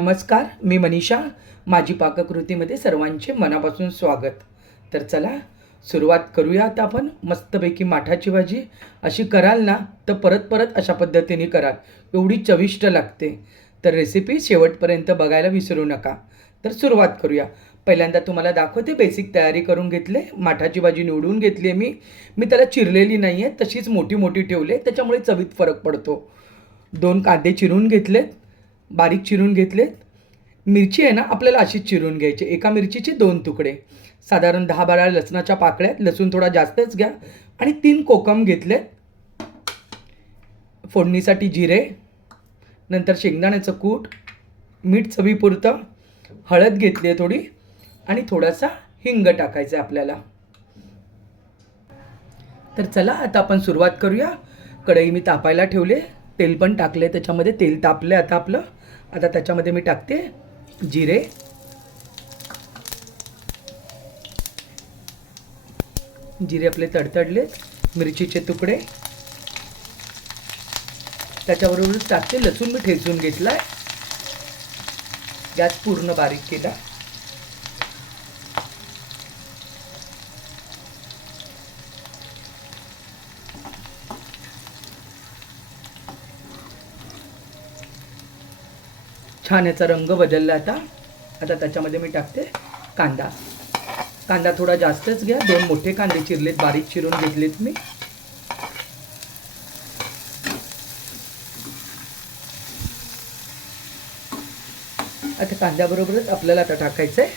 नमस्कार, मी मनीषा. माझी पाककृतीमध्ये सर्वांचे मनापासून स्वागत. तर चला सुरुवात करूया. आता आपण मस्तपैकी माठाची भाजी अशी कराल ना तर परत परत अशा पद्धतीने कराल, एवढी चविष्ट लागते. तर रेसिपी शेवटपर्यंत बघायला विसरू नका. तर सुरुवात करूया. पहिल्यांदा तुम्हाला दाखवते, बेसिक तयारी करून घेतले. माठाची भाजी निवडून घेतली आहे मी त्याला चिरलेली नाही आहे, तशीच मोठी मोठी ठेवले, त्याच्यामुळे चवीत फरक पडतो. 2 कांदे चिरून घेतलेत, बारीक चिरून घेतलेत. मिरची आहे ना आपल्याला अशीच चिरून घ्यायची, एका मिरचीचे 2 तुकडे. साधारण 10-12 लसणाच्या पाकळ्या, लसूण थोडा जास्तच घ्या. आणि 3 कोकम घेतलेत. फोडणीसाठी जिरे, नंतर शेंगदाण्याचं कूट, मीठ चवीपुरतं, हळद घेतली आहे थोडी, आणि थोडासा हिंग टाकायचं आहे आपल्याला. तर चला आता आपण सुरुवात करूया. कढई मी तापायला ठेवले, तेल पण टाकले त्याच्यामध्ये. तेल तापले आता आपलं. आता त्याच्यामध्ये मी टाकते जिरे, जिरे आपले तडतडले. मिरचीचे तुकडे, त्याच्याबरोबरच टाकते लसूण, मी ठेचून घेतलाय. गॅस पूर्ण बारीक केला. छान याचा रंग बदलला आता. आता त्याच्यामध्ये मी टाकते कांदा. कांदा थोडा जास्तच घ्या. 2 मोठे कांदे चिरलेत, बारीक चिरून घेतलेत मी. आता कांद्याबरोबरच आपल्याला आता टाकायचं आहे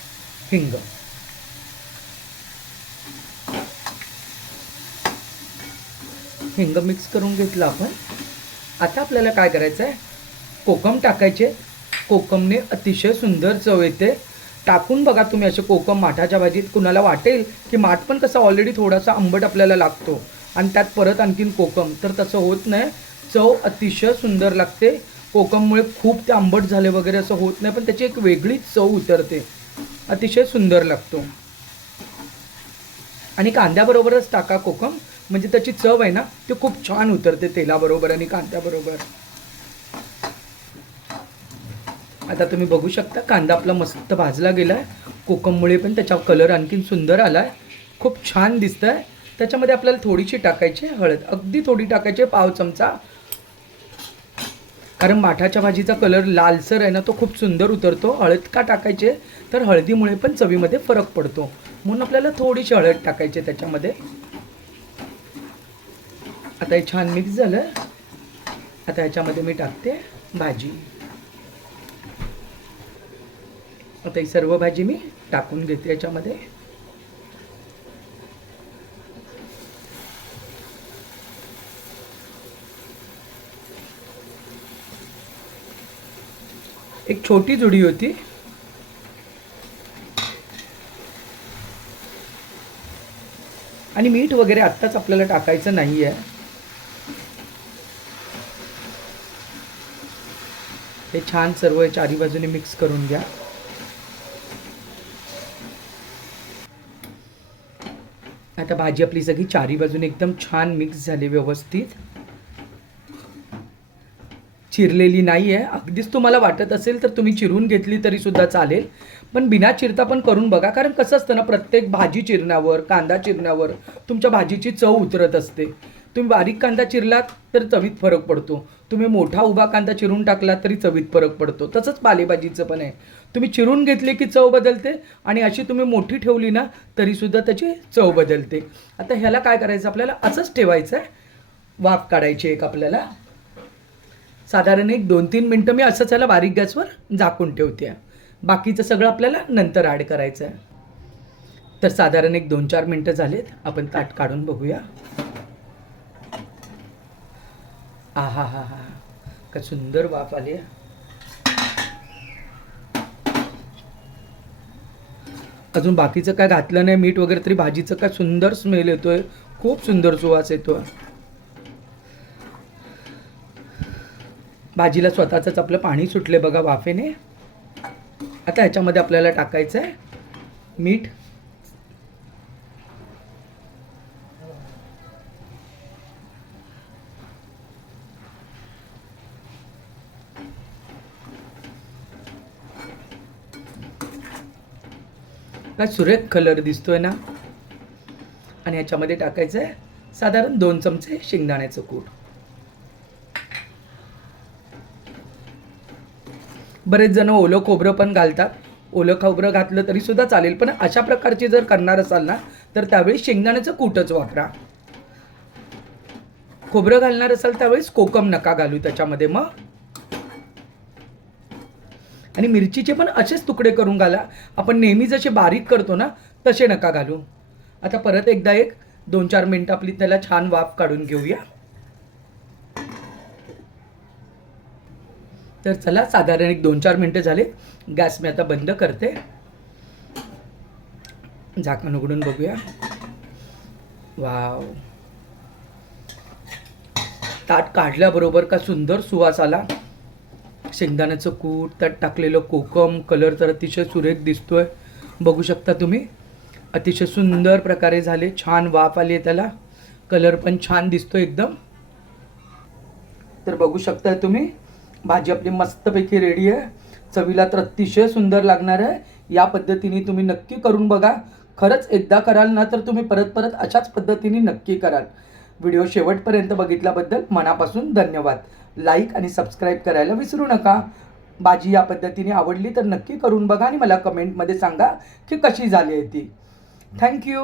हिंग. हिंग मिक्स करून घेतलं आपण. आता आपल्याला काय करायचं आहे, कोकम टाकायचे. कोकमने अतिशय सुंदर चव येते. टाकून बघा तुम्ही असे कोकम माठाच्या भाजीत. कुणाला वाटेल की माठ पण कसा ऑलरेडी थोडासा आंबट आपल्याला लागतो आणि त्यात परत आणखीन कोकम, तर तसं होत नाही. चव अतिशय सुंदर लागते. कोकममुळे खूप ते आंबट झाले वगैरे असं होत नाही, पण त्याची एक वेगळीच चव उतरते. अतिशय सुंदर लागतो. आणि कांद्याबरोबरच टाका कोकम, म्हणजे त्याची चव आहे ना ती खूप छान उतरते तेलाबरोबर आणि कांद्याबरोबर. आता तुम्ही बघू शकता कांदा आपला मस्त भाजला गेला आहे. कोकममुळे पण त्याचा कलर आणखीन सुंदर आला आहे, खूप छान दिसतं आहे. त्याच्यामध्ये आपल्याला थोडीशी टाकायची हळद, अगदी थोडी टाकायची, पाव चमचा. कारण माठाच्या भाजीचा कलर लालसर आहे ना, तो खूप सुंदर उतरतो. हळद का टाकायचे, तर हळदीमुळे पण चवीमध्ये फरक पडतो, म्हणून आपल्याला थोडीशी हळद टाकायची त्याच्यामध्ये. आता हे छान मिक्स झालं. आता ह्याच्यामध्ये मी टाकते भाजी. आता ही सर्व भाजी मी टाकून घेते याच्यामध्ये. एक छोटी जुडी होती. आणि मीठ वगैरे आत्ताच आपल्याला टाकायचं नाही आहे. हे छान सर्व चारी बाजूने मिक्स करून घ्या. आता भाजी आपली सगळी चारी बाजूने एकदम छान मिक्स झाली व्यवस्थित. चिरलेली नाही आहे. अगदीच तुम्हाला वाटत असेल तर तुम्ही चिरून घेतली तरी सुद्धा चालेल, पण बिना चिरता पण करून बघा. कारण कसं असतं ना, प्रत्येक भाजी चिरण्यावर, कांदा चिरण्यावर तुमच्या भाजीची चव उतरत असते. तुम्ही बारीक कांदा चिरलात तर चवीत फरक पडतो, तुम्ही मोठा उभा कांदा चिरून टाकला तरी चवीत फरक पडतो. तसंच पालेभाजीचं पण आहे. तुम्ही चिरून घेतले की चव बदलते, आणि अशी तुम्ही मोठी ठेवली ना तरीसुद्धा त्याची चव बदलते. आता ह्याला काय करायचं, आपल्याला असंच ठेवायचं आहे. वाफ काढायची एक आपल्याला. साधारण एक 2-3 मिनटं मी असंच याला बारीक गॅसवर झाकून ठेवते. बाकीचं सगळं आपल्याला नंतर ॲड करायचं आहे. तर साधारण एक 2-4 मिनटं झालेत. आपण ताट काढून बघूया. आहा हा हा, काय सुंदर वाफ आली आहे. अजून बाकीचं काय घातलं नाही, मीठ वगैरे, तरी भाजीचं काय सुंदर स्मेल येतोय, खूप सुंदर सुवास येतोय. भाजीला स्वतःच आपलं पाणी सुटले बघा वाफेने. आता ह्याच्यामध्ये आपल्याला टाकायचं आहे मीठ. काय सुरेख कलर दिसतोय ना. आणि ह्याच्यामध्ये टाकायचं आहे साधारण 2 चमचे शेंगदाण्याचं कूट. बरेच जण ओलं खोबरं पण घालतात. ओलं खोबरं घातलं तरी सुद्धा चालेल, पण अशा प्रकारचे जर करणार असाल ना तर त्यावेळी शेंगदाण्याचं कूटच वापरा. खोबरं घालणार असाल त्यावेळेस कोकम नका घालू त्याच्यामध्ये मग. आणि मिरचीचे पण असेच तुकडे करून घाला. आपण नेहमी जसे बारीक करतो ना तसे नका घालू. आता परत एकदा 2-4 मिनटं आपली त्याला छान वाफ काढून घेऊया. तर चला, साधारण 2-4 मिनटं झाले. गॅस मी आता बंद करते. झाकण उघडून बघूया. वाव, ताट काढल्याबरोबर का सुंदर सुवास आला. शेंगदाण्याचं कूट, त्यात टाकलेलं कोकम, कलर तर अतिशय सुरेख दिसतोय. बघू शकता तुम्ही, अतिशय सुंदर प्रकारे झाले. छान वाफ आली आहे त्याला. कलर पण छान दिसतो एकदम. तर बघू शकता तुम्ही, भाजी आपली मस्तपैकी रेडी आहे. चवीला तर अतिशय सुंदर लागणार आहे. या पद्धतीने तुम्ही नक्की करून बघा. खरंच एकदा कराल ना तर तुम्ही परत परत अशाच पद्धतीने नक्की कराल. व्हिडिओ शेवटपर्यंत बघितल्याबद्दल मनापासून धन्यवाद. लाईक आणि सबस्क्राईब करायला विसरू नका. भाजी या पद्धतीने आवडली तर नक्की करून बघा आणि मला कमेंटमध्ये सांगा की कशी झाली आहे ती. थँक्यू.